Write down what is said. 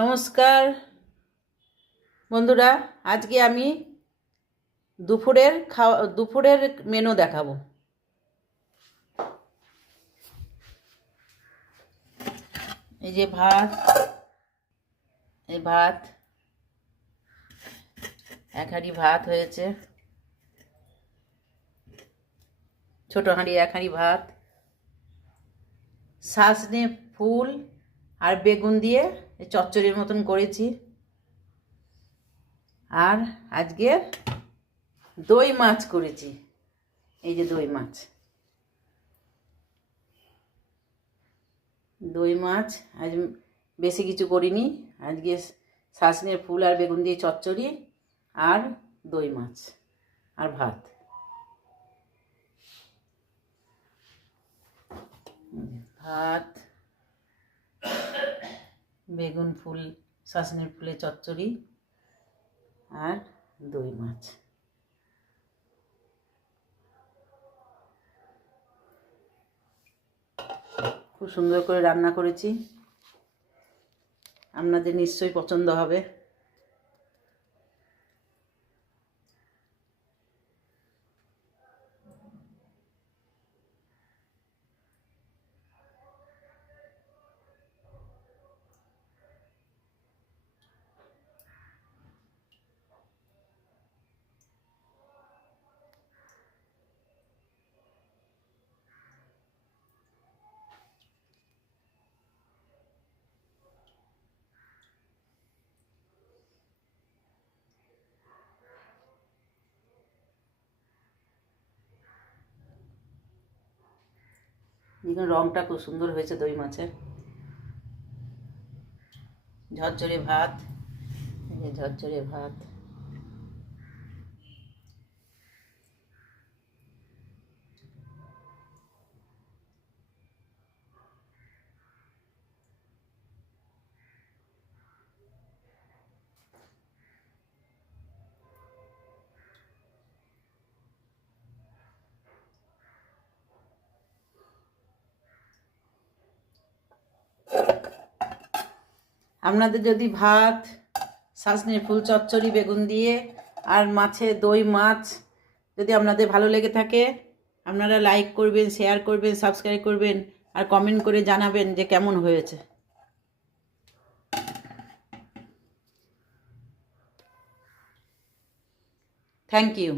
নমস্কার বন্ধুরা, আজকে আমি দুপুরের মেনু দেখাবো। এই যে ভাত, এক হাঁড়ি ভাত হয়েছে, ছোট হাঁড়ি এক হাঁড়ি ভাত, সজনে ফুল আর বেগুন দিয়ে চচ্চড়ির মতন করেছি। আর আজকে দই মাছ করেছি। এই যে দই মাছ আজ বেশি কিছু করিনি। আজকে সজনের ফুল আর বেগুন দিয়ে চচ্চড়ি আর দই মাছ আর ভাত। বেগুন ফুল, সজনের ফুলের চচ্চড়ি আর দই মাছ। খুব সুন্দর করে রান্না করেছি, আপনাদের নিশ্চয়ই পছন্দ হবে। দেখুন রংটা খুব সুন্দর হয়েছে দই মাছের। ঝরঝরে ভাত, এই যে ঝরঝরে ভাত। আপনাদের যদি ভাত, সজনের ফুল চচ্চড়ি বেগুন দিয়ে আর দই মাছ যদি আপনাদের ভালো লেগে থাকে, আপনারা লাইক করবেন, শেয়ার করবেন, সাবস্ক্রাইব করবেন আর কমেন্ট করে জানাবেন যে কেমন হয়েছে। Thank you.